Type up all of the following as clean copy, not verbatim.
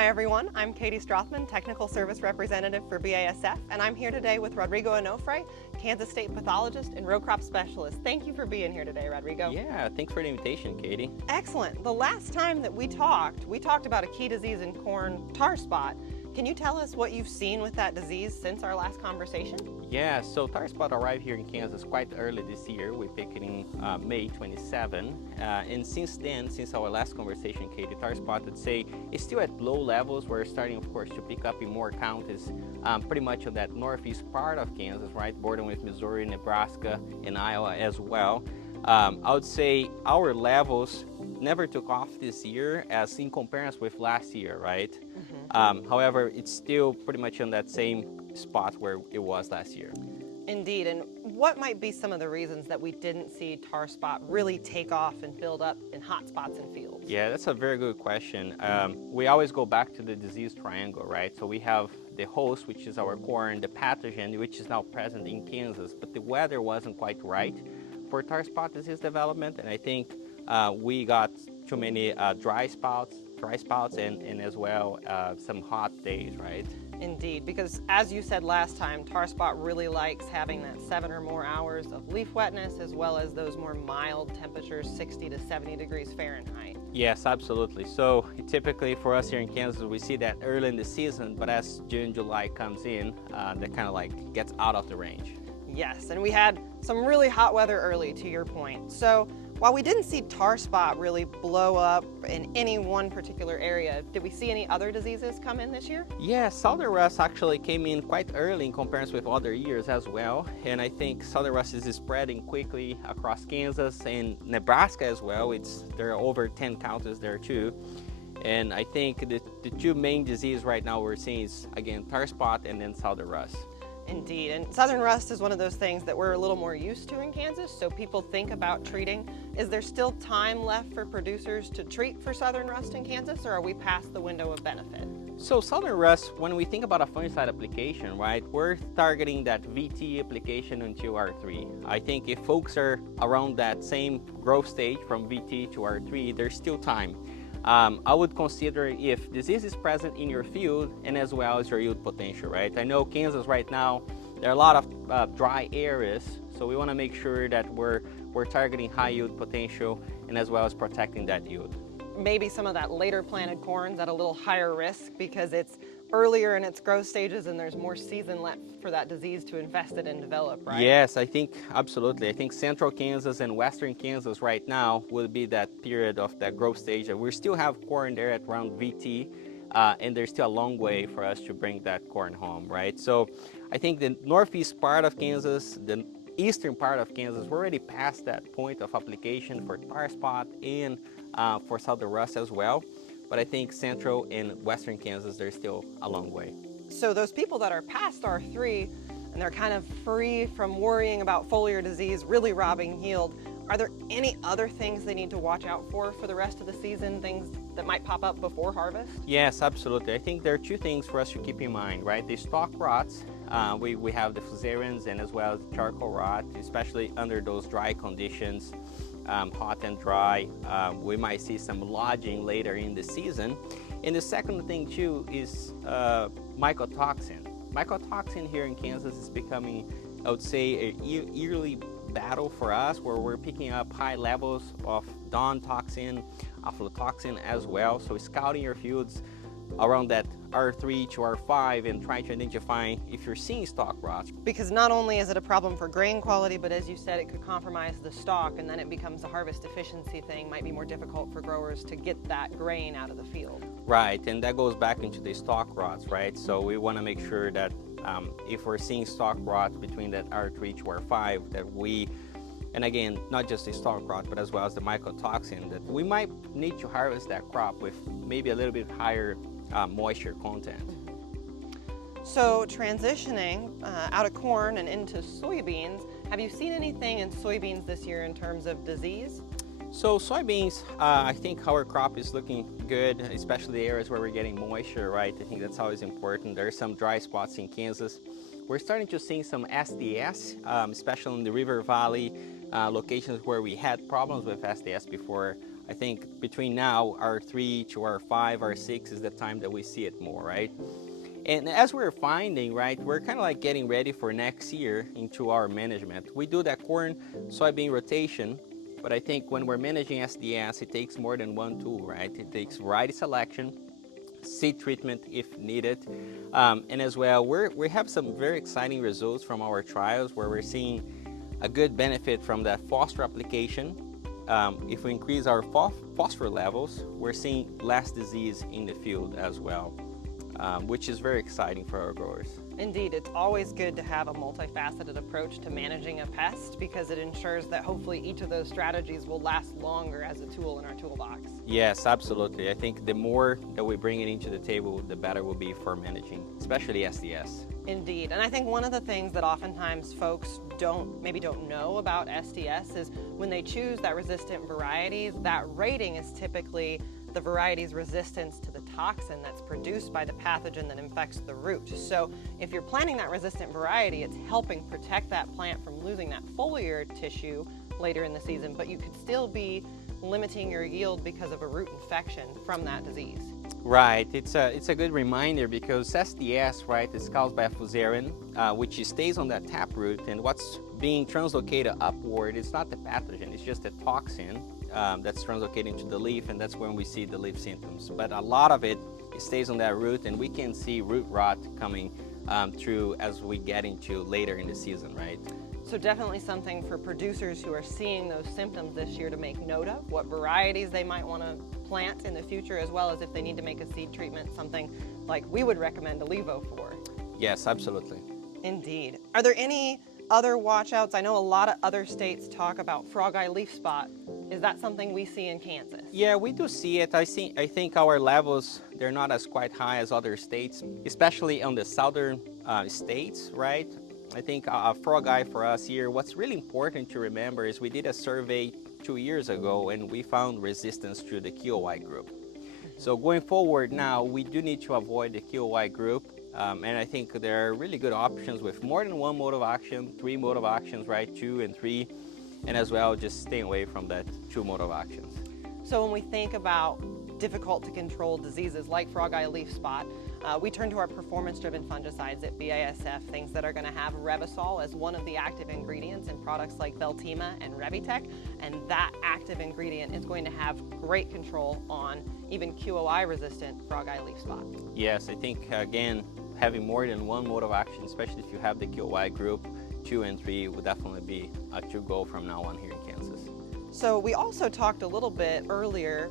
Hi everyone, I'm Katie Strothman, Technical Service Representative for BASF, and I'm here today with Rodrigo Onofre, Kansas State Pathologist and Row Crop Specialist. Thank you for being here today, Rodrigo. Yeah, thanks for the invitation, Katie. Excellent. The last time that we talked about a key disease in corn, tar spot. Can you tell us what you've seen with that disease since our last conversation? Yeah, so tar spot arrived here in Kansas quite early this year. We picked it in May 27. And since then, since our last conversation, Katie, tar spot, I'd say, is still at low levels. We're starting, of course, to pick up in more counties, pretty much on that northeast part of Kansas, right? Bordering with Missouri, Nebraska, and Iowa as well. I would say our levels never took off this year as in comparison with last year, right? However, it's still pretty much on that same spot where it was last year. Indeed, and what might be some of the reasons that we didn't see tar spot really take off and build up in hot spots and fields? Yeah, that's a very good question. We always go back to the disease triangle, right? So we have the host, which is our corn, the pathogen, which is now present in Kansas, but the weather wasn't quite right for tar spot disease development, and I think we got too many dry spouts, and as well some hot days, right? Indeed, because as you said last time, tar spot really likes having that 7 or more hours of leaf wetness as well as those more mild temperatures, 60 to 70 degrees Fahrenheit. Yes, absolutely. So typically for us here in Kansas, we see that early in the season, but as June, July comes in, that kind of like gets out of the range. Yes, and we had some really hot weather early, to your point. So while we didn't see tar spot really blow up in any one particular area, did we see any other diseases come in this year? Yeah, southern rust actually came in quite early in comparison with other years as well. And I think southern rust is spreading quickly across Kansas and Nebraska as well. There are over 10 counties there too. And I think the two main diseases right now we're seeing is, again, tar spot and then southern rust. Indeed, and southern rust is one of those things that we're a little more used to in Kansas, so people think about treating. Is there still time left for producers to treat for southern rust in Kansas, or are we past the window of benefit? So southern rust, when we think about a fungicide application, right, we're targeting that VT application until R3. I think if folks are around that same growth stage from VT to R3, there's still time. I would consider if disease is present in your field and as well as your yield potential, right? I know Kansas right now, there are a lot of dry areas, so we want to make sure that we're targeting high yield potential and as well as protecting that yield. Maybe some of that later planted corn's at a little higher risk because it's earlier in its growth stages and there's more season left for that disease to infest it and develop, right? Yes, I think absolutely. I think central Kansas and western Kansas right now will be that period of that growth stage. We still have corn there at around VT, and there's still a long way for us to bring that corn home, right? So I think the northeast part of Kansas, the eastern part of Kansas, we're already past that point of application for tar spot and for southern rust as well. But I think central and western Kansas, there's still a long way. So those people that are past R3 and they're kind of free from worrying about foliar disease really robbing yield, are there any other things they need to watch out for the rest of the season, things that might pop up before harvest? Yes, absolutely. I think there are two things for us to keep in mind, right? The stalk rots, we have the fusarians and as well as charcoal rot, especially under those dry conditions. Hot and dry, we might see some lodging later in the season. And the second thing too is mycotoxin. Mycotoxin here in Kansas is becoming, I would say, a yearly battle for us where we're picking up high levels of DON toxin, aflatoxin as well. So scouting your fields around that R3 to R5 and trying to identify if you're seeing stalk rot. Because not only is it a problem for grain quality, but as you said, it could compromise the stalk and then it becomes a harvest efficiency thing. Might be more difficult for growers to get that grain out of the field. Right, and that goes back into the stalk rots, right? So we want to make sure that if we're seeing stalk rot between that R3 to R5, that we, and again, not just the stalk rot, but as well as the mycotoxin, that we might need to harvest that crop with maybe a little bit higher moisture content. So transitioning out of corn and into soybeans, have you seen anything in soybeans this year in terms of disease? So soybeans, I think our crop is looking good, especially the areas where we're getting moisture, right? I think that's always important. There are some dry spots in Kansas. We're starting to see some SDS, especially in the River Valley locations where we had problems with SDS before. I think between now, R3 to R5, R6 is the time that we see it more, right? And as we're finding, right, we're kind of like getting ready for next year into our management. We do that corn soybean rotation, but I think when we're managing SDS, it takes more than one tool, right? It takes variety selection, seed treatment if needed, and as well, we have some very exciting results from our trials where we're seeing a good benefit from that phosphor application. If we increase our phosphor levels, we're seeing less disease in the field as well. Which is very exciting for our growers. Indeed, it's always good to have a multifaceted approach to managing a pest because it ensures that hopefully each of those strategies will last longer as a tool in our toolbox. Yes, absolutely. I think the more that we bring it into the table, the better it will be for managing, especially SDS. Indeed, and I think one of the things that oftentimes folks maybe don't know about SDS is when they choose that resistant varieties, that rating is typically the variety's resistance to the toxin that's produced by the pathogen that infects the root. So if you're planting that resistant variety, it's helping protect that plant from losing that foliar tissue later in the season, but you could still be limiting your yield because of a root infection from that disease. Right, it's a good reminder because SDS, right, is caused by a fusarium, which stays on that taproot, and what's being translocated upward is not the pathogen, it's just a toxin that's translocated into the leaf, and that's when we see the leaf symptoms. But a lot of it stays on that root, and we can see root rot coming through as we get into later in the season, right? So definitely something for producers who are seeing those symptoms this year to make note of, what varieties they might want to plant in the future, as well as if they need to make a seed treatment, something like we would recommend Olevo for. Yes, absolutely. Indeed. Are there any other watchouts? I know a lot of other states talk about frog eye leaf spot. Is that something we see in Kansas? Yeah, we do see it. I think our levels, they're not as quite high as other states, especially on the southern states, right? I think frog eye for us here, what's really important to remember is we did a survey 2 years ago and we found resistance to the KIOY group. So going forward now, we do need to avoid the KIOY group. And I think there are really good options with more than one mode of action, 3 mode of actions, right? 2 and 3, and as well just staying away from that 2 mode of actions. So when we think about difficult to control diseases like frog eye leaf spot, we turn to our performance-driven fungicides at BASF, things that are going to have Revysol as one of the active ingredients in products like Veltima and Revitec, and that active ingredient is going to have great control on even QOI-resistant frog eye leaf spot. Yes, I think again, having more than one mode of action, especially if you have the QOI group, 2 and 3 would definitely be a true goal from now on here in Kansas. So we also talked a little bit earlier.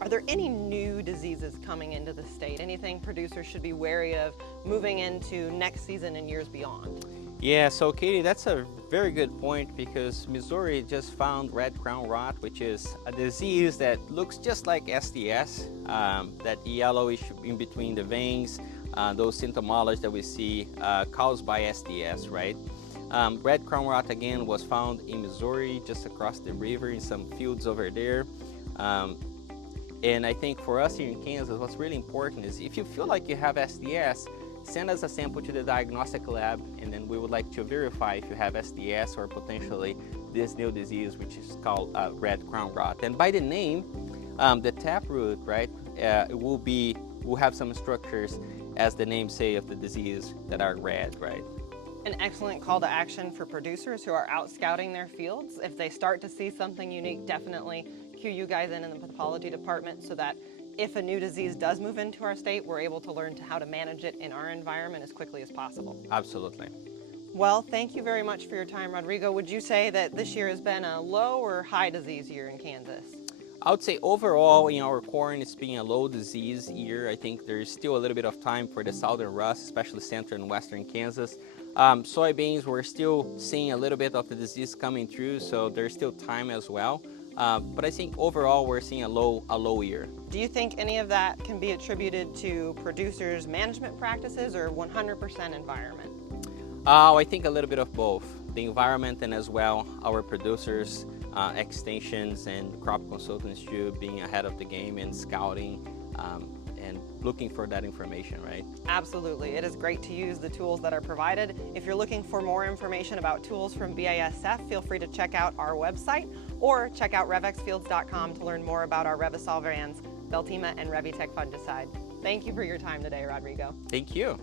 Are there any new diseases coming into the state? Anything producers should be wary of moving into next season and years beyond? Yeah, so Katie, that's a very good point because Missouri just found red crown rot, which is a disease that looks just like SDS, that yellowish in between the veins, those symptomology that we see caused by SDS, right? Red crown rot again was found in Missouri, just across the river in some fields over there. And I think for us here in Kansas, what's really important is if you feel like you have SDS, send us a sample to the diagnostic lab, and then we would like to verify if you have SDS or potentially this new disease, which is called red crown rot. And by the name, the taproot, right, will have some structures, as the name say, of the disease that are red, right? An excellent call to action for producers who are out scouting their fields. If they start to see something unique, definitely cue you guys in the pathology department so that if a new disease does move into our state, we're able to learn how to manage it in our environment as quickly as possible. Absolutely. Well, thank you very much for your time, Rodrigo. Would you say that this year has been a low or high disease year in Kansas? I would say overall in our corn, it's been a low disease year. I think there's still a little bit of time for the southern rust, especially central and western Kansas. Soybeans, we're still seeing a little bit of the disease coming through, so there's still time as well. But I think overall we're seeing a low year. Do you think any of that can be attributed to producers' management practices or 100% environment? I think a little bit of both. The environment and as well our producers, extensions and crop consultants too, being ahead of the game and scouting and looking for that information, right? Absolutely. It is great to use the tools that are provided. If you're looking for more information about tools from BASF, feel free to check out our website or check out revexfields.com to learn more about our Revisolve vans, Veltima and Revitec fungicide. Thank you for your time today, Rodrigo. Thank you.